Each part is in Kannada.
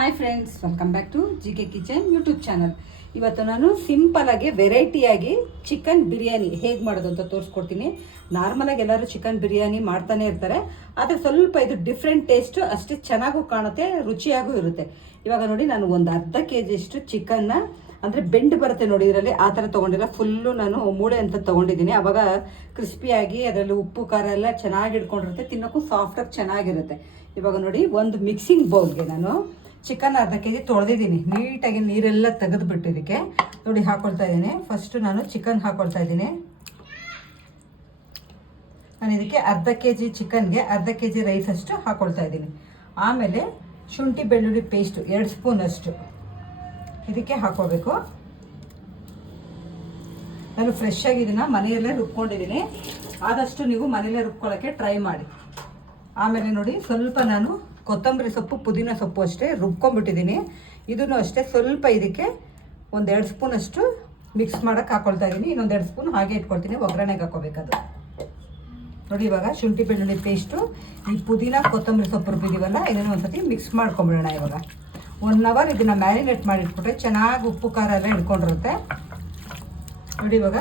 Hi friends welcome back to G K kitchen YouTube channel ಇವತ್ತು ನಾನು ಸಿಂಪಲಾಗಿ ವೆರೈಟಿಯಾಗಿ ಚಿಕನ್ ಬಿರಿಯಾನಿ ಹೇಗೆ ಮಾಡೋದು ಅಂತ ತೋರಿಸ್ಕೊಡ್ತೀನಿ. ನಾರ್ಮಲಾಗಿ ಎಲ್ಲರೂ ಚಿಕನ್ ಬಿರಿಯಾನಿ ಮಾಡ್ತಾನೆ ಇರ್ತಾರೆ. ಆದರೆ ಸ್ವಲ್ಪ ಇದು ಡಿಫ್ರೆಂಟ್ ಟೇಸ್ಟು ಅಷ್ಟೇ ಚೆನ್ನಾಗೂ ಕಾಣುತ್ತೆ, ರುಚಿಯಾಗೂ ಇರುತ್ತೆ. ಇವಾಗ ನೋಡಿ, ನಾನು ಒಂದು ಅರ್ಧ ಕೆ ಜಿಯಷ್ಟು ಚಿಕನ್ನ ಅಂದರೆ ಬೆಂಡ್ ಬರುತ್ತೆ ನೋಡಿ ಇದರಲ್ಲಿ, ಆ ಥರ ತೊಗೊಂಡಿಲ್ಲ. ಫುಲ್ಲು ನಾನು ಮೂಳೆ ಅಂತ ತೊಗೊಂಡಿದ್ದೀನಿ. ಅವಾಗ ಕ್ರಿಸ್ಪಿಯಾಗಿ ಅದರಲ್ಲಿ ಉಪ್ಪು, ಖಾರ ಎಲ್ಲ ಚೆನ್ನಾಗಿ ಇಟ್ಕೊಂಡಿರುತ್ತೆ ತಿನ್ನೋಕ್ಕೂ ಸಾಫ್ಟಾಗಿ ಚೆನ್ನಾಗಿರುತ್ತೆ. ಇವಾಗ ನೋಡಿ, ಒಂದು ಮಿಕ್ಸಿಂಗ್ ಬೌಲ್ಗೆ ನಾನು ಚಿಕನ್ ಅರ್ಧ ಕೆ ಜಿ ತೊಳೆದಿದ್ದೀನಿ. ನೀಟಾಗಿ ನೀರೆಲ್ಲ ತೆಗೆದುಬಿಟ್ಟು ಇದಕ್ಕೆ ನೋಡಿ ಹಾಕೊಳ್ತಾ ಇದ್ದೀನಿ. ಫಸ್ಟು ನಾನು ಚಿಕನ್ ಹಾಕೊಳ್ತಾ ಇದ್ದೀನಿ. ನಾನು ಇದಕ್ಕೆ ಅರ್ಧ ಕೆ ಜಿ ಚಿಕನ್ಗೆ ಅರ್ಧ ಕೆ ಜಿ ರೈಸ್ ಅಷ್ಟು ಹಾಕೊಳ್ತಾ ಇದ್ದೀನಿ. ಆಮೇಲೆ ಶುಂಠಿ ಬೆಳ್ಳುಳ್ಳಿ ಪೇಸ್ಟು ಎರಡು ಸ್ಪೂನ್ ಅಷ್ಟು ಇದಕ್ಕೆ ಹಾಕೋಬೇಕು ನಾನು ಫ್ರೆಶ್ ಆಗಿ ಮನೆಯಲ್ಲೇ ರುಬ್ಕೊಂಡಿದ್ದೀನಿ. ಆದಷ್ಟು ನೀವು ಮನೆಯಲ್ಲೇ ರುಬ್ಕೊಳ್ಳೋಕ್ಕೆ ಟ್ರೈ ಮಾಡಿ. ಆಮೇಲೆ ನೋಡಿ ಸ್ವಲ್ಪ ನಾನು ಕೊತ್ತಂಬರಿ ಸೊಪ್ಪು, ಪುದೀನ ಸೊಪ್ಪು ಅಷ್ಟೇ ರುಬ್ಕೊಂಡ್ಬಿಟ್ಟಿದ್ದೀನಿ ಇದನ್ನು ಅಷ್ಟೇ ಸ್ವಲ್ಪ ಇದಕ್ಕೆ ಒಂದೆರಡು ಸ್ಪೂನ್ ಅಷ್ಟು ಮಿಕ್ಸ್ ಮಾಡೋಕ್ಕೆ ಹಾಕೊಳ್ತಾ ಇದ್ದೀನಿ ಇನ್ನೊಂದೆರಡು ಸ್ಪೂನ್ ಹಾಗೆ ಇಟ್ಕೊಳ್ತೀನಿ. ಒಗ್ಗರಣೆಗೆ ಹಾಕೋಬೇಕದು ನೋಡಿ ಇವಾಗ ಶುಂಠಿ ಬೆಳ್ಳುಳ್ಳಿ ಪೇಸ್ಟು ಈ ಪುದೀನ, ಕೊತ್ತಂಬರಿ ಸೊಪ್ಪು ರುಬ್ಬಿದ್ದೀವಲ್ಲ ಇದನ್ನು ಒಂದ್ಸತಿ ಮಿಕ್ಸ್ ಮಾಡ್ಕೊಂಬಿಡೋಣ ಇವಾಗ. ಒನ್ ಅವರ್ ಇದನ್ನು ಮ್ಯಾರಿನೇಟ್ ಮಾಡಿಟ್ಬಿಟ್ರೆ ಚೆನ್ನಾಗಿ ಉಪ್ಪು, ಖಾರ ಎಲ್ಲ ಹಿಡ್ಕೊಂಡಿರುತ್ತೆ. ನೋಡಿ ಇವಾಗ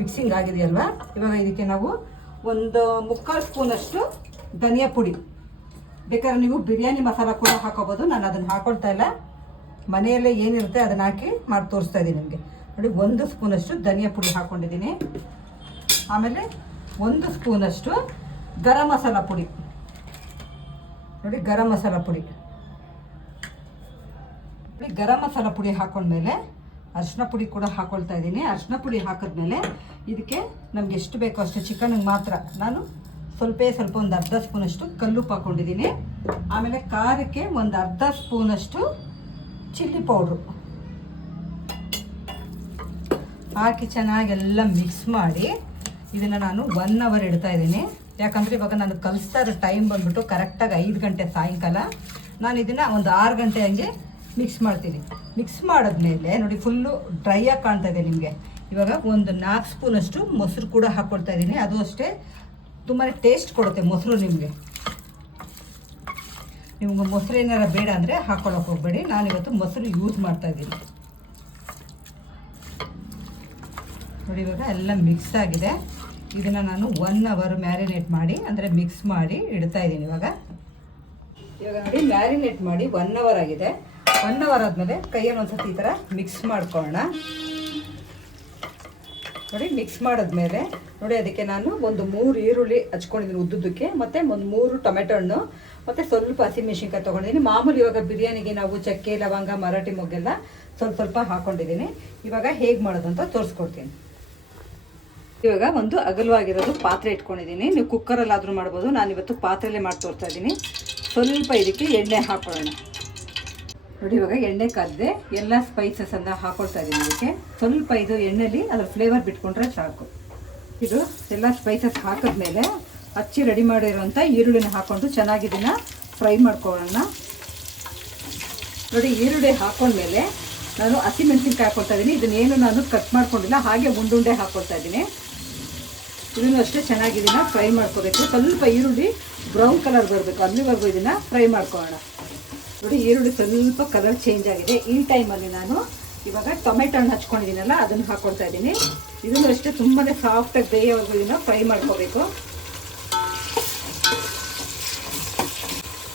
ಮಿಕ್ಸಿಂಗ್ ಆಗಿದೆಯಲ್ವ? ಇವಾಗ ಇದಕ್ಕೆ ನಾವು ಒಂದು ಮುಕ್ಕಾಲು ಸ್ಪೂನಷ್ಟು ಧನಿಯಾ ಪುಡಿ. ಬೇಕಾದ್ರೆ ನೀವು ಬಿರಿಯಾನಿ ಮಸಾಲ ಕೂಡ ಹಾಕೋಬೋದು. ನಾನು ಅದನ್ನು ಹಾಕೊಳ್ತಾ ಇಲ್ಲ. ಮನೆಯಲ್ಲೇ ಏನಿರುತ್ತೆ ಅದನ್ನು ಹಾಕಿ ಮಾಡಿ ತೋರಿಸ್ತಾ ಇದ್ದೀನಿ ನಿಮಗೆ. ನೋಡಿ, ಒಂದು ಸ್ಪೂನಷ್ಟು ಧನಿಯಾ ಪುಡಿ ಹಾಕ್ಕೊಂಡಿದ್ದೀನಿ ಆಮೇಲೆ ಒಂದು ಸ್ಪೂನಷ್ಟು ಗರಂ ಮಸಾಲ ಪುಡಿ. ನೋಡಿ, ಗರಂ ಮಸಾಲ ಪುಡಿ. ನೋಡಿ, ಗರಂ ಮಸಾಲ ಪುಡಿ ಹಾಕೊಂಡ್ಮೇಲೆ ಅರ್ಶಿನ ಪುಡಿ ಕೂಡ ಹಾಕೊಳ್ತಾ ಇದ್ದೀನಿ. ಅರ್ಶಿನ ಪುಡಿ ಹಾಕಿದ್ಮೇಲೆ ಇದಕ್ಕೆ ನಮ್ಗೆ ಎಷ್ಟು ಬೇಕೋ ಅಷ್ಟು ಚಿಕನ್ಗೆ ಮಾತ್ರ. ನಾನು ಸ್ವಲ್ಪ ಸ್ವಲ್ಪ ಒಂದು ಅರ್ಧ ಸ್ಪೂನಷ್ಟು ಕಲ್ಲುಪ್ಪು ಹಾಕ್ಕೊಂಡಿದ್ದೀನಿ. ಆಮೇಲೆ ಖಾರಕ್ಕೆ ಒಂದು ಅರ್ಧ ಸ್ಪೂನಷ್ಟು ಚಿಲ್ಲಿ ಪೌಡ್ರು. ಹಾಕಿ ಚೆನ್ನಾಗೆಲ್ಲ ಮಿಕ್ಸ್ ಮಾಡಿ ಇದನ್ನು ನಾನು ಒನ್ ಅವರ್ ಇಡ್ತಾ ಇದ್ದೀನಿ. ಯಾಕಂದರೆ ಇವಾಗ ನಾನು ಕಲಿಸ್ತಾ ಇರೋ ಟೈಮ್ ಬಂದ್ಬಿಟ್ಟು ಕರೆಕ್ಟಾಗಿ ಐದು ಗಂಟೆ ಸಾಯಂಕಾಲ ನಾನು ಇದನ್ನು ಒಂದು ಆರು ಗಂಟೆ ಹಂಗೆ ಮಿಕ್ಸ್ ಮಾಡ್ತೀನಿ. ಮಿಕ್ಸ್ ಮಾಡಿದ್ಮೇಲೆ ನೋಡಿ ಫುಲ್ಲು ಡ್ರೈ ಆಗಿ ಕಾಣ್ತಾ ಇದೆ ನಿಮಗೆ. ಇವಾಗ ಒಂದು ನಾಲ್ಕು ಸ್ಪೂನಷ್ಟು ಮೊಸರು ಕೂಡ ಹಾಕ್ಕೊಳ್ತಾ ಇದ್ದೀನಿ. ಅದು ಅಷ್ಟೇ ತುಂಬಾ ಟೇಸ್ಟ್ ಕೊಡುತ್ತೆ ಮೊಸರು ನಿಮಗೆ. ನಿಮ್ಗೆ ಮೊಸರು ಏನಾರ ಬೇಡ ಅಂದರೆ ಹಾಕ್ಕೊಳ್ಳೋಕೆ ಹೋಗಬೇಡಿ. ನಾನಿವತ್ತು ಮೊಸರು ಯೂಸ್ ಮಾಡ್ತಾ ಇದ್ದೀನಿ. ನೋಡಿ ಇವಾಗ ಎಲ್ಲ ಮಿಕ್ಸ್ ಆಗಿದೆ. ಇದನ್ನು ನಾನು ಒನ್ ಅವರ್ ಮ್ಯಾರಿನೇಟ್ ಮಾಡಿ, ಅಂದರೆ ಮಿಕ್ಸ್ ಮಾಡಿ ಇಡ್ತಾ ಇದ್ದೀನಿ ಇವಾಗ. ಇವಾಗ ನೋಡಿ ಮ್ಯಾರಿನೇಟ್ ಮಾಡಿ ಒನ್ ಅವರ್ ಆಗಿದೆ. ಒನ್ ಅವರ್ ಆದಮೇಲೆ ಕೈಯಲ್ಲಿ ಒಂದ್ಸತಿ ಈ ಥರ ಮಿಕ್ಸ್ ಮಾಡ್ಕೊಳ್ಳೋಣ. ನೋಡಿ ಮಿಕ್ಸ್ ಮಾಡಿದ್ಮೇಲೆ ನೋಡಿ ಅದಕ್ಕೆ ನಾನು ಒಂದು ಮೂರು ಈರುಳ್ಳಿ ಹಚ್ಕೊಂಡಿದ್ದೀನಿ ಉದ್ದುದಕ್ಕೆ ಮತ್ತು ಒಂದು ಮೂರು ಟೊಮೆಟೊ ಹಣ್ಣು, ಮತ್ತು ಸ್ವಲ್ಪ ಹಸಿಮೆಣಸಿನ್ಕಾಯಿ ತೊಗೊಂಡಿದ್ದೀನಿ. ಮಾಮೂಲಿ ಇವಾಗ ಬಿರಿಯಾನಿಗೆ ನಾವು ಚಕ್ಕೆ, ಲವಂಗ, ಮರಾಠಿ ಮೊಗ್ಗೆಲ್ಲ ಸ್ವಲ್ಪ ಸ್ವಲ್ಪ ಹಾಕ್ಕೊಂಡಿದ್ದೀನಿ ಇವಾಗ ಹೇಗೆ ಮಾಡೋದು ಅಂತ ತೋರಿಸ್ಕೊಡ್ತೀನಿ. ಇವಾಗ ಒಂದು ಅಗಲವಾಗಿರೋದು ಪಾತ್ರೆ ಇಟ್ಕೊಂಡಿದ್ದೀನಿ. ನೀವು ಕುಕ್ಕರಲ್ಲಾದರೂ ಮಾಡ್ಬೋದು. ನಾನು ಇವತ್ತು ಪಾತ್ರೆಯಲ್ಲೇ ಮಾಡಿ ತೋರಿಸ್ತಾ ಇದ್ದೀನಿ. ಸ್ವಲ್ಪ ಇದಕ್ಕೆ ಎಣ್ಣೆ ಹಾಕೊಳ್ಳೋಣ. ನೋಡಿ, ಇವಾಗ ಎಣ್ಣೆ ಕದ್ದೆ ಎಲ್ಲ ಸ್ಪೈಸಸನ್ನು ಹಾಕೊಳ್ತಾ ಇದ್ದೀನಿ ಇದಕ್ಕೆ. ಸ್ವಲ್ಪ ಇದು ಎಣ್ಣೆಲಿ ಅದ್ರ ಫ್ಲೇವರ್ ಬಿಟ್ಕೊಂಡ್ರೆ ಸಾಕು. ಇದು ಎಲ್ಲ ಸ್ಪೈಸಸ್ ಹಾಕಿದ್ಮೇಲೆ ಹಚ್ಚಿ ರೆಡಿ ಮಾಡಿರೋಂಥ ಈರುಳ್ಳಿನ ಹಾಕ್ಕೊಂಡು ಚೆನ್ನಾಗಿ ಫ್ರೈ ಮಾಡ್ಕೊಳ್ಳೋಣ. ನೋಡಿ, ಈರುಳ್ಳಿ ಹಾಕೊಂಡ್ಮೇಲೆ ನಾನು ಹಸಿಮೆಣಸಿನ್ಕಾಯಿ ಹಾಕೊಳ್ತಾ ಇದ್ದೀನಿ ಇದನ್ನೇನು ನಾನು ಕಟ್ ಮಾಡ್ಕೊಂಡಿಲ್ಲ, ಹಾಗೆ ಉಂಡುಂಡೆ ಹಾಕ್ಕೊಳ್ತಾ ಇದ್ದೀನಿ ಇದನ್ನು ಅಷ್ಟೇ ಚೆನ್ನಾಗಿ ಫ್ರೈ ಮಾಡ್ಕೋಬೇಕು. ಸ್ವಲ್ಪ ಈರುಳ್ಳಿ ಬ್ರೌನ್ ಕಲರ್ ಬರಬೇಕು, ಅಲ್ಲಿವರೆಗೂ ಇದನ್ನು ಫ್ರೈ ಮಾಡ್ಕೊಳ್ಳೋಣ. ನೋಡಿ, ಈರುಳ್ಳಿ ಸ್ವಲ್ಪ ಕಲರ್ ಚೇಂಜ್ ಆಗಿದೆ. ಈ ಟೈಮಲ್ಲಿ ನಾನು ಇವಾಗ ಟೊಮೆಟೊ ಹಣ್ಣು ಹಚ್ಕೊಂಡಿದ್ದೀನಲ್ಲ, ಅದನ್ನು ಹಾಕ್ಕೊಳ್ತಾ ಇದ್ದೀನಿ. ಇದನ್ನು ಅಷ್ಟೇ ತುಂಬಾ ಸಾಫ್ಟಾಗಿ ಬೇಯೋವರೆಗೂ ಫ್ರೈ ಮಾಡ್ಕೋಬೇಕು.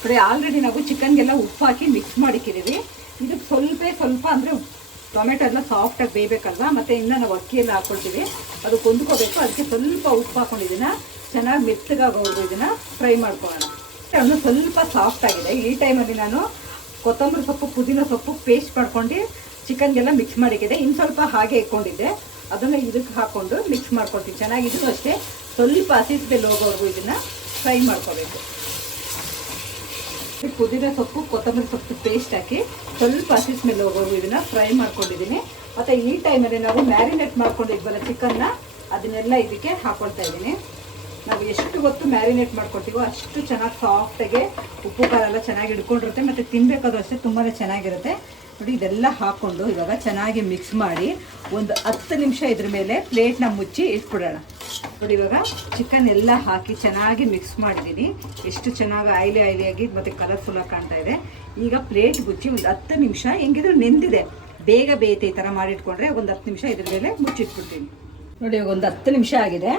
ನೋಡಿ ಆಲ್ರೆಡಿ ನಾವು ಚಿಕನ್ಗೆಲ್ಲ ಉಪ್ಪು ಹಾಕಿ ಮಿಕ್ಸ್ ಮಾಡಿಕ್ಕಿದ್ದೀವಿ ಇದಕ್ಕೆ ಸ್ವಲ್ಪ ಸ್ವಲ್ಪ ಅಂದರೆ ಟೊಮೆಟೊ ಎಲ್ಲ ಸಾಫ್ಟಾಗಿ ಬೇಯಬೇಕಲ್ವ? ಮತ್ತು ಇನ್ನೂ ನಾವು ಅಕ್ಕಿ ಎಲ್ಲ ಹಾಕ್ಕೊಳ್ತೀವಿ ಅದು ಕೊಂದ್ಕೋಬೇಕು. ಅದಕ್ಕೆ ಸ್ವಲ್ಪ ಉಪ್ಪು ಹಾಕ್ಕೊಂಡಿದ್ದೀನ ಚೆನ್ನಾಗಿ ಮೆತ್ತಗಾಗೋದು ಇದನ್ನು ಫ್ರೈ ಮಾಡ್ಕೊಳ್ಳೋಣ. ಹಣ್ಣು ಸ್ವಲ್ಪ ಸಾಫ್ಟ್ ಆಗಿದೆ. ಈ ಟೈಮಲ್ಲಿ ನಾನು ಕೊತ್ತಂಬರಿ ಸೊಪ್ಪು, ಪುದೀನ ಸೊಪ್ಪು ಪೇಸ್ಟ್ ಮಾಡ್ಕೊಂಡು ಚಿಕನ್ಗೆಲ್ಲ ಮಿಕ್ಸ್ ಮಾಡಿಕ್ಕಿದೆ ಇನ್ನು ಸ್ವಲ್ಪ ಹಾಗೆ ಇಟ್ಕೊಂಡಿದ್ದೆ. ಅದನ್ನು ಇದಕ್ಕೆ ಹಾಕ್ಕೊಂಡು ಮಿಕ್ಸ್ ಮಾಡ್ಕೊಳ್ತೀನಿ. ಚೆನ್ನಾಗಿದ್ದು ಅಷ್ಟೇ. ಸ್ವಲ್ಪ ಹಸಿ ಬೆಲ್ಲ ಹೋಗೋವರೆಗೂ ಇದನ್ನು ಫ್ರೈ ಮಾಡ್ಕೋಬೇಕು. ಪುದೀನ ಸೊಪ್ಪು, ಕೊತ್ತಂಬರಿ ಸೊಪ್ಪು ಪೇಸ್ಟ್ ಹಾಕಿ ಸ್ವಲ್ಪ ಹಸಿ ಮೇಲೆ ಹೋಗೋರು ಇದನ್ನು ಫ್ರೈ ಮಾಡ್ಕೊಂಡಿದ್ದೀನಿ. ಮತ್ತು ಈ ಟೈಮಲ್ಲಿ ನಾವು ಮ್ಯಾರಿನೇಟ್ ಮಾಡ್ಕೊಂಡಿದ್ವಲ್ಲ ಚಿಕನ್ನ ಅದನ್ನೆಲ್ಲ ಇದಕ್ಕೆ ಹಾಕ್ಕೊಳ್ತಾ ಇದ್ದೀನಿ. ನಾವು ಎಷ್ಟು ಹೊತ್ತು ಮ್ಯಾರಿನೇಟ್ ಮಾಡ್ಕೊಡ್ತೀವೋ ಅಷ್ಟು ಚೆನ್ನಾಗಿ ಸಾಫ್ಟಾಗಿ ಉಪ್ಪು, ಖಾರ ಎಲ್ಲ ಚೆನ್ನಾಗಿ ಹಿಡ್ಕೊಂಡಿರುತ್ತೆ. ಮತ್ತು ತಿನ್ನಬೇಕಾದ್ರೂ ಅಷ್ಟೇ ತುಂಬಾ ಚೆನ್ನಾಗಿರುತ್ತೆ. ನೋಡಿ, ಇದೆಲ್ಲ ಹಾಕ್ಕೊಂಡು ಇವಾಗ ಚೆನ್ನಾಗಿ ಮಿಕ್ಸ್ ಮಾಡಿ ಒಂದು ಹತ್ತು ನಿಮಿಷ ಇದ್ರ ಮೇಲೆ ಪ್ಲೇಟ್ನ ಮುಚ್ಚಿ ಇಟ್ಬಿಡೋಣ. ನೋಡಿ, ಇವಾಗ ಚಿಕನ್ ಎಲ್ಲ ಹಾಕಿ ಚೆನ್ನಾಗಿ ಮಿಕ್ಸ್ ಮಾಡಿದ್ದೀನಿ ಎಷ್ಟು ಚೆನ್ನಾಗಿ ಆಯ್ಲಿ ಆಯ್ಲಿಯಾಗಿ ಮತ್ತು ಕಲರ್ಫುಲ್ಲಾಗಿ ಕಾಣ್ತಾ ಇದೆ. ಈಗ ಪ್ಲೇಟ್ ಮುಚ್ಚಿ ಒಂದು ಹತ್ತು ನಿಮಿಷ ಹೆಂಗಿದ್ರು ನೆಂದಿದೆ. ಬೇಗ ಬೇಯುತ್ತೆ ಈ ಥರ ಮಾಡಿಟ್ಕೊಂಡ್ರೆ ಒಂದು ಹತ್ತು ನಿಮಿಷ ಇದ್ರ ಮೇಲೆ ಮುಚ್ಚಿಟ್ಬಿಡ್ತೀನಿ. ನೋಡಿ, ಇವಾಗ ಒಂದು ಹತ್ತು ನಿಮಿಷ ಆಗಿದೆ.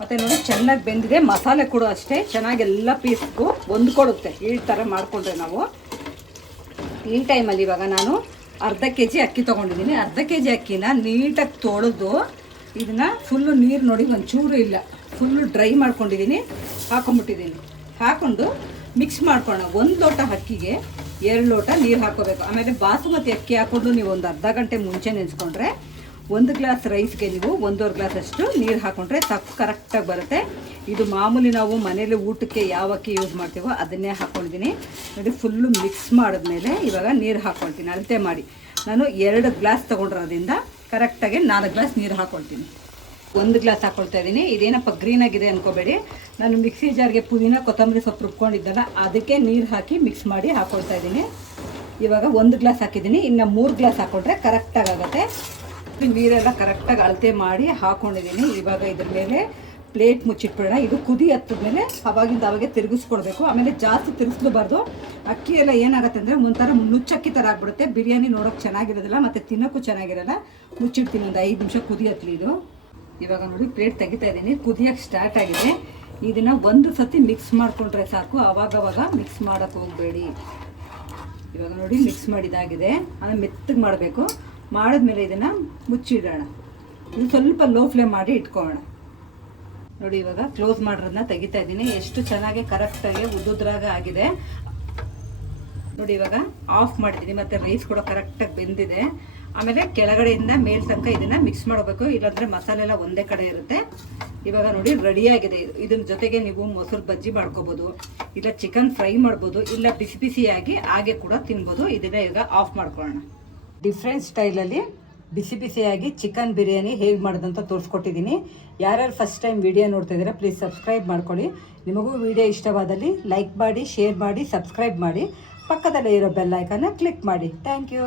ಮತ್ತು ನೋಡಿ, ಚೆನ್ನಾಗಿ ಬೆಂದಿದೆ. ಮಸಾಲೆ ಕೂಡ ಅಷ್ಟೇ. ಚೆನ್ನಾಗಿ ಎಲ್ಲ ಪೀಸ್ಗೂ ಹೊಂದ್ಕೊಡುತ್ತೆ ಈ ಥರ ಮಾಡಿಕೊಂಡ್ರೆ ನಾವು. ಈ ಟೈಮಲ್ಲಿ ಇವಾಗ ನಾನು ಅರ್ಧ ಕೆ ಜಿ ಅಕ್ಕಿ ತೊಗೊಂಡಿದ್ದೀನಿ. ಅರ್ಧ ಕೆ ಜಿ ಅಕ್ಕಿನ ನೀಟಾಗಿ ತೊಳೆದು ಇದನ್ನು ಫುಲ್ಲು ನೀರು ನೋಡಿ, ಒಂಚೂರು ಇಲ್ಲ. ಫುಲ್ಲು ಡ್ರೈ ಮಾಡ್ಕೊಂಡಿದ್ದೀನಿ ಹಾಕೊಂಬಿಟ್ಟಿದ್ದೀನಿ ಹಾಕ್ಕೊಂಡು ಮಿಕ್ಸ್ ಮಾಡ್ಕೊಳ್ಳೋಣ. ಒಂದು ಲೋಟ ಅಕ್ಕಿಗೆ ಎರಡು ಲೋಟ ನೀರು ಹಾಕೋಬೇಕು. ಆಮೇಲೆ ಬಾಸುಮತಿ ಅಕ್ಕಿ ಹಾಕೊಂಡು ನೀವು ಒಂದು ಅರ್ಧ ಗಂಟೆ ಮುಂಚೆ ನೆನೆಸ್ಕೊಂಡ್ರೆ ಒಂದು ಗ್ಲಾಸ್ ರೈಸ್ಗೆ ನೀವು ಒಂದೂವರೆ ಗ್ಲಾಸ್ ಅಷ್ಟು ನೀರು ಹಾಕೊಂಡ್ರೆ ತಪ್ಪು ಕರೆಕ್ಟಾಗಿ ಬರುತ್ತೆ. ಇದು ಮಾಮೂಲಿ ನಾವು ಮನೇಲಿ ಊಟಕ್ಕೆ ಯಾವ ಅಕ್ಕಿ ಯೂಸ್ ಮಾಡ್ತೀವೋ ಅದನ್ನೇ ಹಾಕ್ಕೊಂಡಿದ್ದೀನಿ ನೋಡಿ ಫುಲ್ಲು ಮಿಕ್ಸ್ ಮಾಡಿದ್ಮೇಲೆ ಇವಾಗ ನೀರು ಹಾಕ್ಕೊಳ್ತೀನಿ ಅಳತೆ ಮಾಡಿ. ನಾನು ಎರಡು ಗ್ಲಾಸ್ ತೊಗೊಂಡಿರೋದ್ರಿಂದ ಕರೆಕ್ಟಾಗಿ ನಾಲ್ಕು ಗ್ಲಾಸ್ ನೀರು ಹಾಕ್ಕೊಳ್ತೀನಿ ಒಂದು ಗ್ಲಾಸ್ ಹಾಕ್ಕೊಳ್ತಾ ಇದ್ದೀನಿ. ಇದೇನಪ್ಪ ಗ್ರೀನ್ ಆಗಿದೆ ಅನ್ಕೋಬೇಡಿ. ನಾನು ಮಿಕ್ಸಿ ಜಾರ್ಗೆ ಪುದೀನ, ಕೊತ್ತಂಬರಿ ಸೊಪ್ಪು ರುಬ್ಕೊಂಡಿದ್ದಲ್ಲ, ಅದಕ್ಕೆ ನೀರು ಹಾಕಿ ಮಿಕ್ಸ್ ಮಾಡಿ ಹಾಕ್ಕೊಳ್ತಾ ಇದ್ದೀನಿ. ಇವಾಗ ಒಂದು ಗ್ಲಾಸ್ ಹಾಕಿದ್ದೀನಿ. ಇನ್ನು ಮೂರು ಗ್ಲಾಸ್ ಹಾಕ್ಕೊಂಡ್ರೆ ಕರೆಕ್ಟಾಗಿ ಆಗುತ್ತೆ. ನೀರೆಲ್ಲ ಕರೆಕ್ಟಾಗಿ ಅಳತೆ ಮಾಡಿ ಹಾಕೊಂಡಿದ್ದೀನಿ. ಇವಾಗ ಇದ್ರ ಮೇಲೆ ಪ್ಲೇಟ್ ಮುಚ್ಚಿಟ್ಬಿಡೋಣ. ಇದು ಕುದಿ ಹತ್ತದ್ಮೇಲೆ ಅವಾಗಿಂದ ಅವಾಗೆ ತಿರುಗಿಸ್ಕೊಡ್ಬೇಕು. ಆಮೇಲೆ ಜಾಸ್ತಿ ತಿರುಗಿಸ್ಲಬಾರ್ದು ಅಕ್ಕಿ ಎಲ್ಲ ಏನಾಗುತ್ತೆ ಅಂದರೆ ಒಂಥರ ನುಚ್ಚಕ್ಕಿ ಥರ ಆಗ್ಬಿಡುತ್ತೆ. ಬಿರಿಯಾನಿ ನೋಡೋಕೆ ಚೆನ್ನಾಗಿರೋದಿಲ್ಲ, ಮತ್ತು ತಿನ್ನೋಕ್ಕೂ ಚೆನ್ನಾಗಿರಲ್ಲ. ಮುಚ್ಚಿಡ್ತೀನಿ ಒಂದು ಐದು ನಿಮಿಷ ಕುದಿ ಹತ್ತಲಿ ಇದು. ಇವಾಗ ನೋಡಿ, ಪ್ಲೇಟ್ ತೆಗಿತಾ ಇದ್ದೀನಿ. ಕುದಿಯೋಕ್ಕೆ ಸ್ಟಾರ್ಟ್ ಆಗಿದೆ. ಇದನ್ನು ಒಂದು ಸತಿ ಮಿಕ್ಸ್ ಮಾಡಿಕೊಂಡ್ರೆ ಸಾಕು. ಅವಾಗವಾಗ ಮಿಕ್ಸ್ ಮಾಡೋಕ್ಕೆ ಹೋಗಬೇಡಿ. ಇವಾಗ ನೋಡಿ ಮಿಕ್ಸ್ ಮಾಡಿದಾಗಿದೆ. ಆಮೇಲೆ ಮೆತ್ತಗೆ ಮಾಡಬೇಕು. ಮಾಡಿದ್ಮೇಲೆ ಇದನ್ನು ಮುಚ್ಚಿಡೋಣ. ಇದು ಸ್ವಲ್ಪ ಲೋ ಫ್ಲೇಮ್ ಮಾಡಿ ಇಟ್ಕೋಣ ನೋಡಿ, ಇವಾಗ ಕ್ಲೋಸ್ ಮಾಡಿರೋದನ್ನ ತೆಗಿತಾ ಇದ್ದೀನಿ. ಎಷ್ಟು ಚೆನ್ನಾಗಿ ಕರೆಕ್ಟಾಗಿ ಉದ್ದುದ್ರಾಗ ಆಗಿದೆ. ನೋಡಿ, ಇವಾಗ ಆಫ್ ಮಾಡಿದ್ದೀನಿ ಮತ್ತೆ ರೈಸ್ ಕೂಡ ಕರೆಕ್ಟಾಗಿ ಬೆಂದಿದೆ. ಆಮೇಲೆ ಕೆಳಗಡೆಯಿಂದ ಮೇಲ್ ತನಕ ಇದನ್ನ ಮಿಕ್ಸ್ ಮಾಡಬೇಕು. ಇಲ್ಲಾಂದರೆ ಮಸಾಲೆ ಎಲ್ಲ ಒಂದೇ ಕಡೆ ಇರುತ್ತೆ. ಇವಾಗ ನೋಡಿ ರೆಡಿ ಆಗಿದೆ. ಇದು ಇದ್ರ ಜೊತೆಗೆ ನೀವು ಮೊಸರು ಬಜ್ಜಿ ಮಾಡ್ಕೋಬೋದು. ಇಲ್ಲ ಚಿಕನ್ ಫ್ರೈ ಮಾಡ್ಬೋದು. ಇಲ್ಲ ಬಿಸಿ ಬಿಸಿಯಾಗಿ ಹಾಗೆ ಕೂಡ ತಿನ್ಬೋದು. ಇದನ್ನ ಈಗ ಆಫ್ ಮಾಡ್ಕೊಳ್ಳೋಣ. ಡಿಫ್ರೆಂಟ್ ಸ್ಟೈಲಲ್ಲಿ ಬಿಸಿ ಬಿಸಿಯಾಗಿ ಚಿಕನ್ ಬಿರಿಯಾನಿ ಹೇಗೆ ಮಾಡೋದಂತ ತೋರಿಸ್ಕೊಟ್ಟಿದ್ದೀನಿ ಯಾರ್ಯಾರು ಫಸ್ಟ್ ಟೈಮ್ ವಿಡಿಯೋ ನೋಡ್ತಾ ಇದ್ದೀರಾ ಪ್ಲೀಸ್ ಸಬ್ಸ್ಕ್ರೈಬ್ ಮಾಡ್ಕೊಳ್ಳಿ. ನಿಮಗೂ ವಿಡಿಯೋ ಇಷ್ಟವಾದಲ್ಲಿ ಲೈಕ್ ಮಾಡಿ ಶೇರ್ ಮಾಡಿ ಸಬ್ಸ್ಕ್ರೈಬ್ ಮಾಡಿ. ಪಕ್ಕದಲ್ಲೇ ಇರೋ ಬೆಲ್ ಐಕನ್ನ ಕ್ಲಿಕ್ ಮಾಡಿ. Thank you